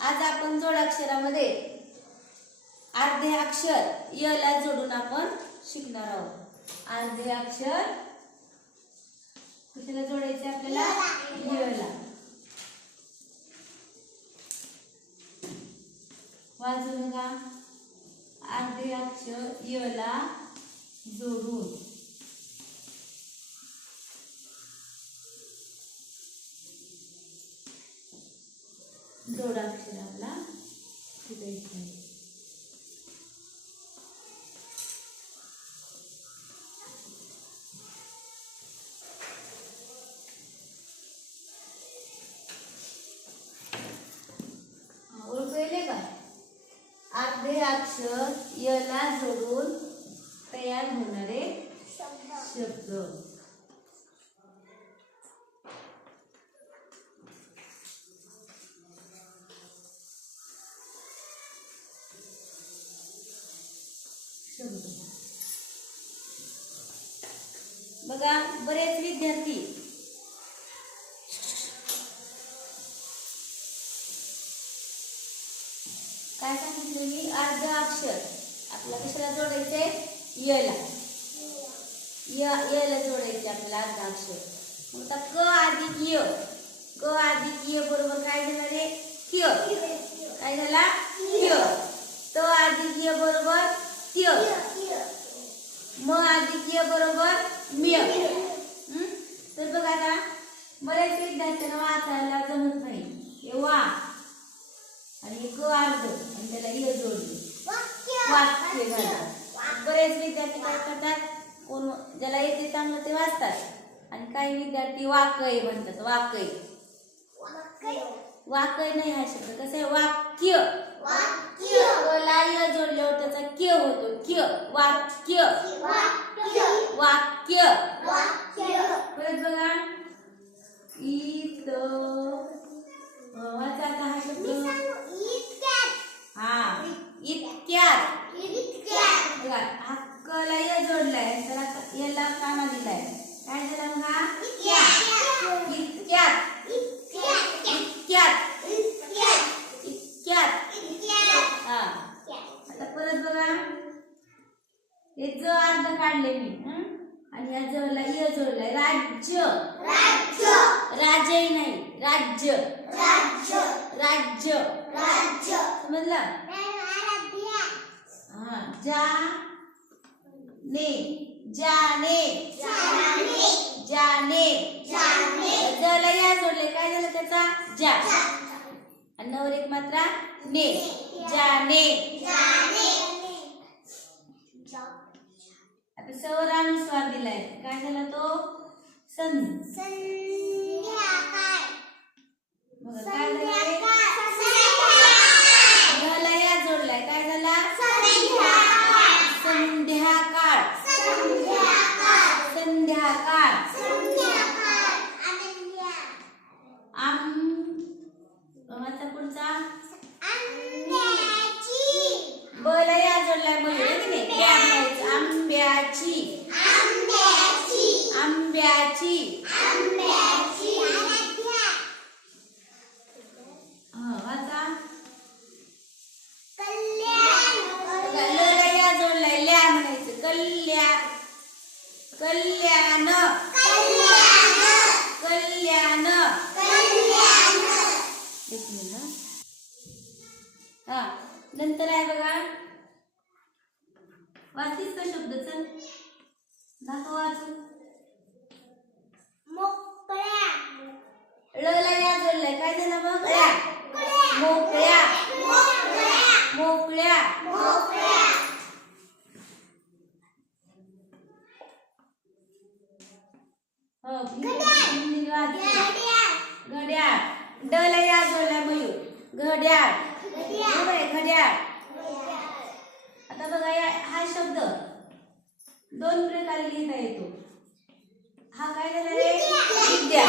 आज आपण जोडाक्षरामध्ये अर्धे अक्षर य ला जोडून आपण शिकणार आहोत. अर्धे अक्षर कशाला जोडायचे आपल्याला? य ला. वाजून का अर्धे अक्षर य ला जोडून. जोडाक्षर आपला. शिकायचा आहे हा, का? अर्धे अक्षर य ला जोडून तयार होणारे शब्द शब्द बघा बरेच विद्यार्थी? काय सांगितलं मी अर्ध अक्षर. आपल्या कशाला जोडायचे यला य यला जोडायचे आपल्याला अर्ध अक्षर. मग आता क अधिक य. क अधिक य बरोबर काय झालं रे? क्य काय झाला? क्य त अधिक य बरोबर त्य म अधिक य बरोबर म्य? तर बघा आता बऱ्याच विद्यार्थ्यांना वाचायला जमत नाही. हे वा. आणि हे क अर्ध आणि त्याला य जोडले वाक्य. बरेच विद्यार्थी काय करतात कोण ज्याला येते चांगलं ते वाचतात. आणि काही विद्यार्थी वाकय म्हणतात वाकय. वाकय नाही हा शब्द कसं आहे? वाक्य. ला य जोडल्यावर त्याचा क्य होतो? क्य. वाक्य. वाक्य. परत बघा. इत वाचा आता हा शब्द हा इतक्यात बघा हा क ला य जोडलाय आणि त्याला क- याला काना दिलाय काय झाला मग हा इतक्यात इतक्यात इतक्यात हा आता परत बघा हे ज अर्ध काढले मी? आणि या जला य जोडलाय राज्य. राजही नाही राज्य. राज्य. समजलं? हा जा ने जाने जाने जला या जोडले काय झालं त्याचा? जा. आणि नवर एक मात्रा ने. जाने आता सवर अनुस्वार दिलाय काय झाला तो? सं बघा काय झालंय गला या जोडलाय काय झाला संध्याकाळ संध्याकाळ आम वाचा पुढचा बला या जोडलाय मयूर आहे की नाही त्या म्हणायचं आंब्याची. आंब्याची. हा बघा, लला या जोडलाय ल्या म्हणायचं. कल्या कल्याण. कल्याण. हं. हा. नंतर आहे बघा. वाचतीस का शब्द चल दाखव वाचू ळला या जोडलाय काय झालं मग ळ्या मोकळ्या. मोकळ्या. हो. घड्याळ. डला या जोडलाय मयूर घड्याळ. आहे घड्याळ. आता बघा या हा शब्द दोन प्रकारे लिहिता येतो. हा काय झाला रे विद्या.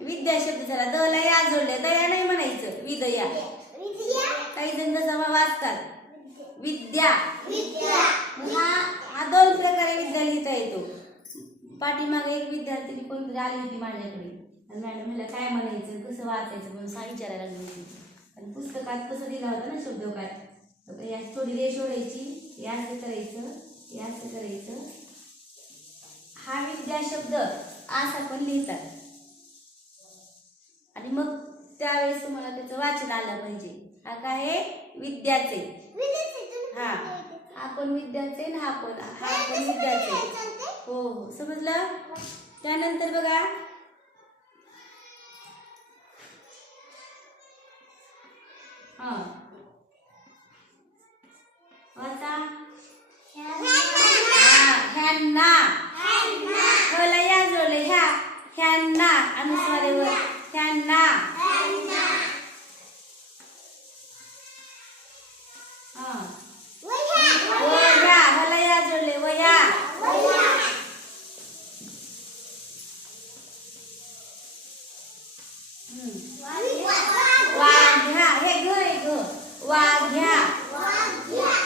विद्या शब्द झाला. दला या जोडल्या. दया नाही म्हणायचं. विदया. काही जण जसा वाचतात. विद्या. हा हा दोन प्रकारे विद्या लिहिता येतो. पाठीमागे एक विद्यार्थिनी कोणतरी आली होती माझ्याकडे. आणि मॅडम मला काय म्हणायचं? कसं वाचायचं? म्हणून विचारायला लागली होती. आणि पुस्तकात कसं दिला होता ना शब्दोकार आता या थोडी रेष ओढायची हे असं करायचं या असं करायचं. हा विद्या शब्द आज आपण लिहितात. आणि मग त्यावेळेस तुम्हाला त्याचं वाचन आलं पाहिजे. हा काय आहे? विद्याचे. हा. हा पण विद्याचे ना हा पण हा पण विद्याचे. हो हो. समजलं? त्यानंतर बघा. हा. वाचा हा, ह्यांना हला या जोडले ह्या ह्यांना अनुस्वारेवर ह्यांना हा वया हला या जोडले वया हम्म. वाघ्या हे घ आहे घ वाघ्या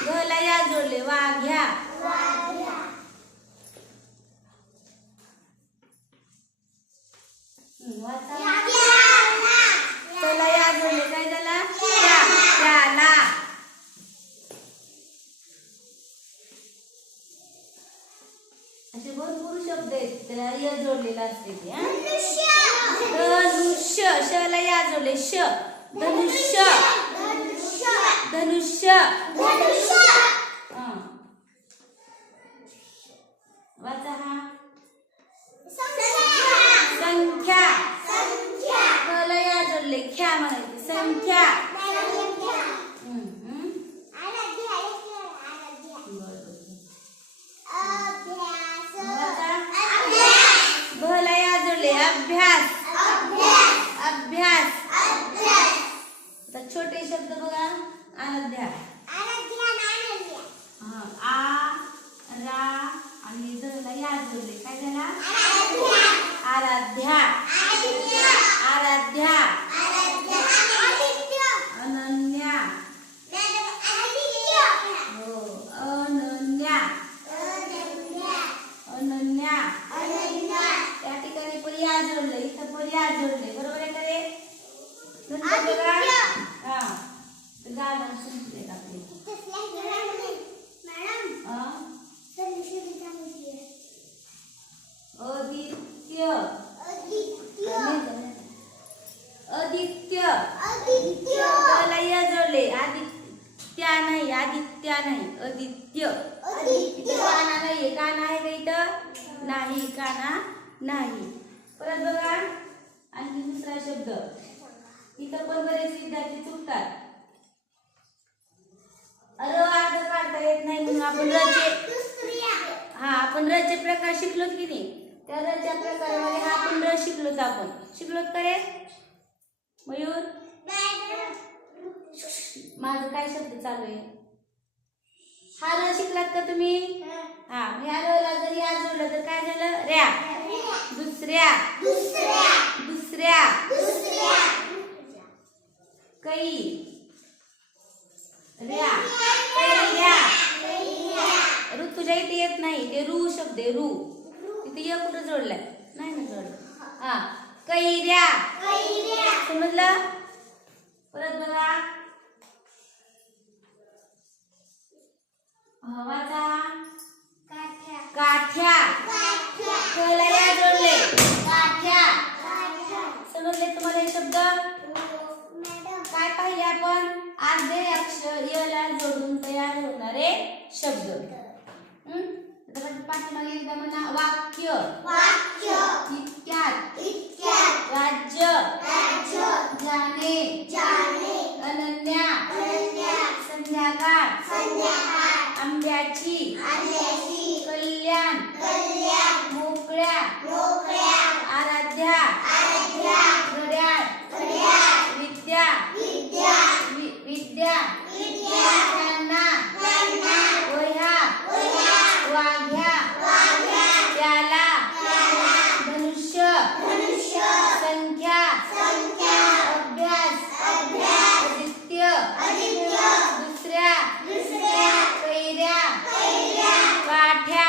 घला या जोडले वाघ्या हम्म, वाचा त्याला या जोडले काय झाला त्या त्याला असे भरपूर शब्द आहेत. त्याला य जोडलेला असते ते? धनुष्य. शला या जोडले श. धनुष्य. धनुष्य. Yeah. नाही. परत बघा. आणखी दुसरा शब्द. इथं पण बरेच विद्यार्थी चुकतात अरे अर्ध काढता येत नाही म्हणून आपण रचे हा आपण रचे प्रकार शिकलोत की नाही? त्या रच्या प्रकारामध्ये हा आपण र शिकलोत आपण. शिकलोत का रे? मयूर? माझं काय शब्द चालू आहे? हा र शिकलात का तुम्ही? हा. ह्या रला जर या जोडलं तर काय झालं? रॅ दुसऱ्या. दुसऱ्या. कै रॅ कैऱ्या ऋतुजा इथे येत नाही ते रू शब्द आहे रू. तिथे य कुठं जोडलाय? नाही ना जोडलं. हा. कैऱ्या समजलं परत बघा. हवाचा वाचा काठ्या कला या जोडले काठ्या समजले तुम्हाला हे शब्द काय पाहिले आपण? आद्य अक्षर यला जोडून तयार होणारे शब्द हं? आता पाठीमागे एकदा म्हणा वाक्य इत्याद राज्य जाणे अनन्या संध्याकाळ आंब्याची कल्याण मोकळ्या आराध्या घड्याळ विद्या वि- विद्या त्यांना वह्या वाघ्या त्याला धनुष्य संख्या अभ्यास आदित्य दुसऱ्या कैऱ्या काठ्या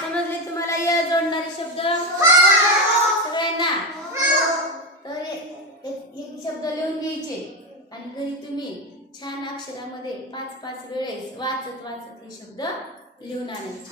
समजले तुम्हाला या जोडणारे शब्द सगळ्यांना तर हे- एक एक शब्द लिहून घ्यायचे आणि घरी तुम्ही छान अक्षरामध्ये पाच पाच वेळेस वाचत वाचत हे शब्द लिहून आणायचे.